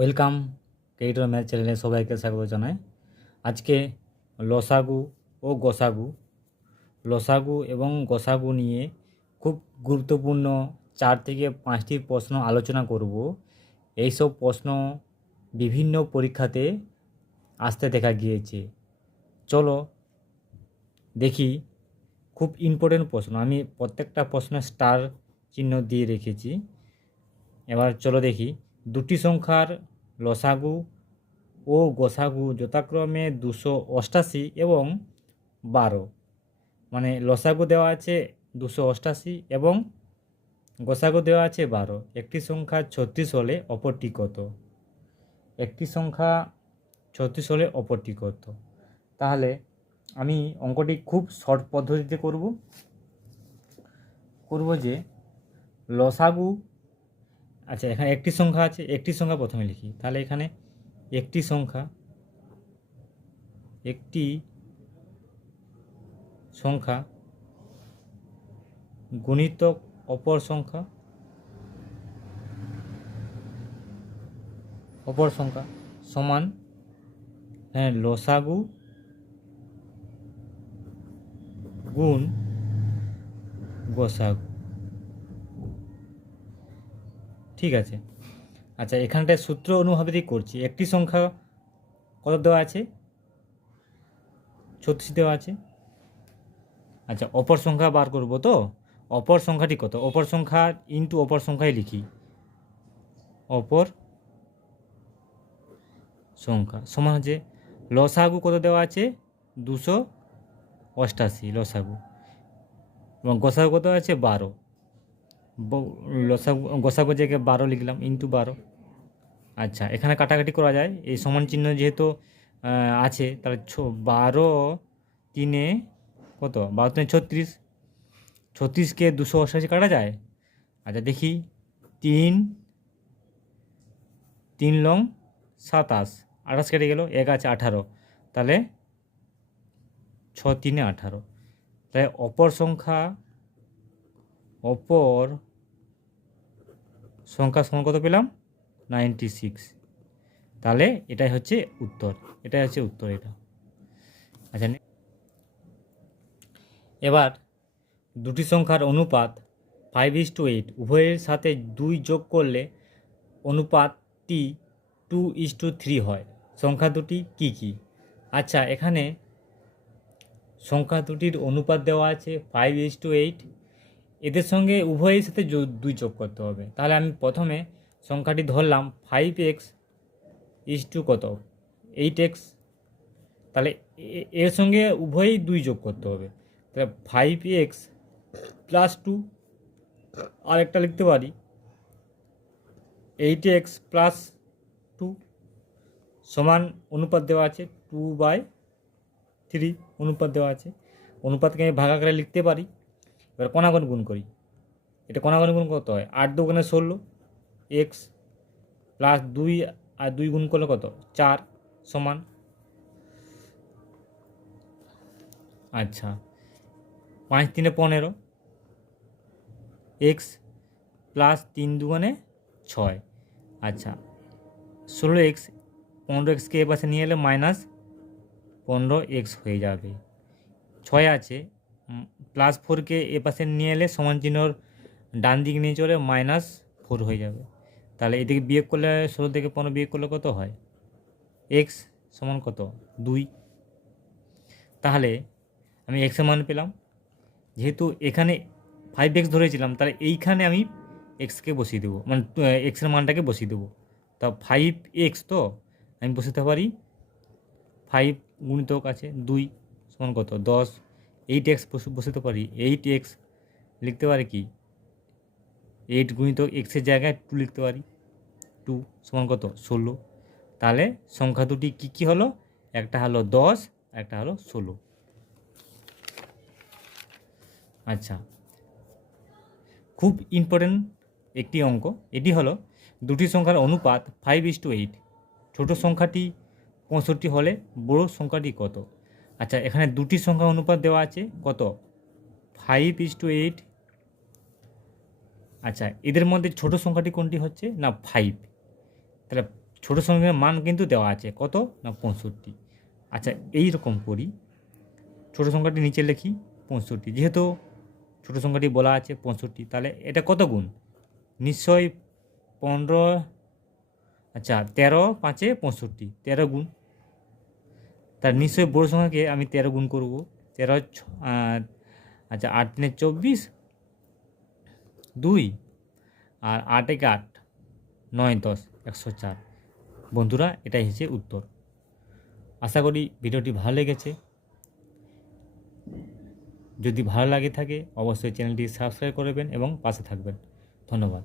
Welcome creator math চ্যানেলে সবাইকে স্বাগত জানাই। আজকে লসাগু ও গোসাগু। লসাগু এবং গোসাগু নিয়ে খুব গুরুত্বপূর্ণ চার থেকে পাঁচটি প্রশ্ন আলোচনা করব। এইসব প্রশ্ন বিভিন্ন পরীক্ষাতে আসতে দেখা গিয়েছে। চলো দেখি, খুব ইম্পর্টেন্ট প্রশ্ন। আমি প্রত্যেকটা প্রশ্নে স্টার চিহ্ন দিয়ে রেখেছি। এবার চলো দেখি, দুটি সংখ্যার লসাগু ও গোসাগু যথাক্রমে দুশো অষ্টাশি এবং বারো। মানে লসাগু দেওয়া আছে দুশো অষ্টাশি এবং গোসাগু দেওয়া আছে বারো। একটি সংখ্যা ছত্রিশ হলে অপরটি কত? একটি সংখ্যা ছত্রিশ হলে অপরটি কত? তাহলে আমি অঙ্কটি খুব শর্ট পদ্ধতিতে করব। করব যে লসাগু আচ্ছা এখানে একটি সংখ্যা আছে, একটি সংখ্যা প্রথমে লিখি। তাহলে এখানে একটি সংখ্যা একটি সংখ্যা গুণিতক অপর সংখ্যা অপর সংখ্যা সমান হ্যাঁ লসাগু গুণ গোসাগু। ঠিক আছে। আচ্ছা এখানটায় সূত্র অনুভাবেই করছি। একটি সংখ্যা কত দেওয়া আছে? ছত্রিশ দেওয়া আছে। আচ্ছা অপর সংখ্যা বার করব তো? অপর সংখ্যাটি কত? অপর সংখ্যা ইন্টু অপর সংখ্যায় লিখি। অপর সংখ্যা সমান হচ্ছে, লসাগু কত দেওয়া আছে? দুশো অষ্টাশি লসাগু। এবং গোসাগু কত আছে? বারো। লসাগু গোসাগু জায়গায় বারো লিখলাম, ইন্টু বারো। আচ্ছা এখানে কাটাকাটি করা যায়। এই সমান চিহ্ন যেহেতু আছে, তাহলে ছ, বারো তিনে কত? বারো তিনে ছত্রিশ। ছত্রিশকে দুশো অষ্টাশি কাটা যায়? আচ্ছা দেখি। তিন তিন লং সাতাশ। আঠাশ কেটে গেল, এক আছে আঠারো। তাহলে ছ তিনে আঠারো। তাহলে অপর সংখ্যা, অপর সংখ্যা সমান কত পেলাম? নাইনটি সিক্স তাহলে এটাই হচ্ছে উত্তর। এটাই হচ্ছে উত্তর এটা। আচ্ছা এবার দুটি সংখ্যার অনুপাত ফাইভ ইস টু এইট উভয়ের সাথে দুই যোগ করলে অনুপাতটি টু ইস টু থ্রি হয়। সংখ্যা দুটি কি কি? আচ্ছা এখানে সংখ্যা দুটির অনুপাত দেওয়া আছে ফাইভ ইস টু এইট এদের সঙ্গে উভয়ের সাথে দুই যোগ করতে হবে। তাহলে আমি প্রথমে সংখ্যাটি ধরলাম ফাইভ এক্স ইস টু কত? এইট এক্স তাহলে এর সঙ্গে উভয়ই দুই যোগ করতে হবে। তাহলে ফাইভ এক্স প্লাস টু আরেকটা লিখতে পারি। এইট এক্স প্লাস টু সমান অনুপাত দেওয়া আছে টু বাই থ্রি অনুপাত দেওয়া আছে। অনুপাতকে আমি ভাগাকারে লিখতে পারি। এবার কোনাগুণ গুণ করি। এটা কোনাগুণ গুণ কত হয়? আট দুগুণে ষোলো, এক্স প্লাস দুই, আর দুই গুণ করলে কত? চার সমান। আচ্ছা পাঁচ তিনে পনেরো, এক্স প্লাস তিন দুগুণে ছয়। আচ্ছা ষোলো এক্স, পনেরো এক্সকে এ পাশে নিয়ে এলে মাইনাস পনেরো এক্স হয়ে যাবে। ছয় আছে প্লাস ফোরকে এ পাশে নিয়ে এলে সমান চিহ্নর ডান দিক নিয়ে চলে মাইনাস ফোর হয়ে যাবে। তাহলে এদিকে বিয়োগ করলে ষোলো থেকে পনেরো বিয়োগ করলে কত হয়? এক্স সমান কত? দুই। তাহলে আমি এক্সের মান পেলাম। যেহেতু এখানে ফাইভ এক্স ধরেছিলাম, তাহলে এইখানে আমি এক্সকে বসিয়ে দেবো। মানে এক্সের মানটাকে বসিয়ে দেবো। তা ফাইভ এক্স তো আমি বসাতে পারি। ফাইভ গুণিতক আছে দুই সমান কত? দশ। এইট এক্স বসাতে পারি। এইট এক্স লিখতে পারি কি? এইট গুণিতক এক্সের জায়গায় টু লিখতে পারি। টু সমান কত? ষোলো। তাহলে সংখ্যা দুটি কী কী হলো? একটা হলো দশ, একটা হলো ষোলো। আচ্ছা। খুব ইম্পর্টেন্ট একটি অঙ্ক। এটি হলো দুটি সংখ্যার অনুপাত ফাইভ ইস টু এইট ছোটো সংখ্যাটি পঁয়ষট্টি হলে বড় সংখ্যাটি কত? আচ্ছা এখানে দুটি সংখ্যা অনুপাত দেওয়া আছে। কত? ফাইভ ইস টু এইট আচ্ছা এদের মধ্যে ছোট সংখ্যাটি কোনটি হচ্ছে? না ফাইভ তাহলে ছোটো সংখ্যার মান কিন্তু দেওয়া আছে। কত? না, পঁয়ষট্টি। আচ্ছা এই রকম করি। ছোটো সংখ্যাটি নিচে লিখি, পঁয়ষট্টি। যেহেতু ছোটো সংখ্যাটি বলা আছে পঁয়ষট্টি, তাহলে এটা কত গুণ? নিশ্চয়ই পনেরো আচ্ছা তেরো, পাঁচে পঁয়ষট্টি। তেরো গুণ। তার নিশ্চয়ই বড় সংখ্যাকে আমি তেরো গুণ করব। তেরো আচ্ছা আট তিনে চব্বিশ, দুই, আর আট একে আট, নয়, দশ, একশো চার। বন্ধুরা, এটাই হচ্ছে উত্তর। আশা করি ভিডিওটি ভালো লেগেছে। যদি ভালো লাগে থাকে, অবশ্যই চ্যানেলটি সাবস্ক্রাইব করবেন এবং পাশে থাকবেন। ধন্যবাদ।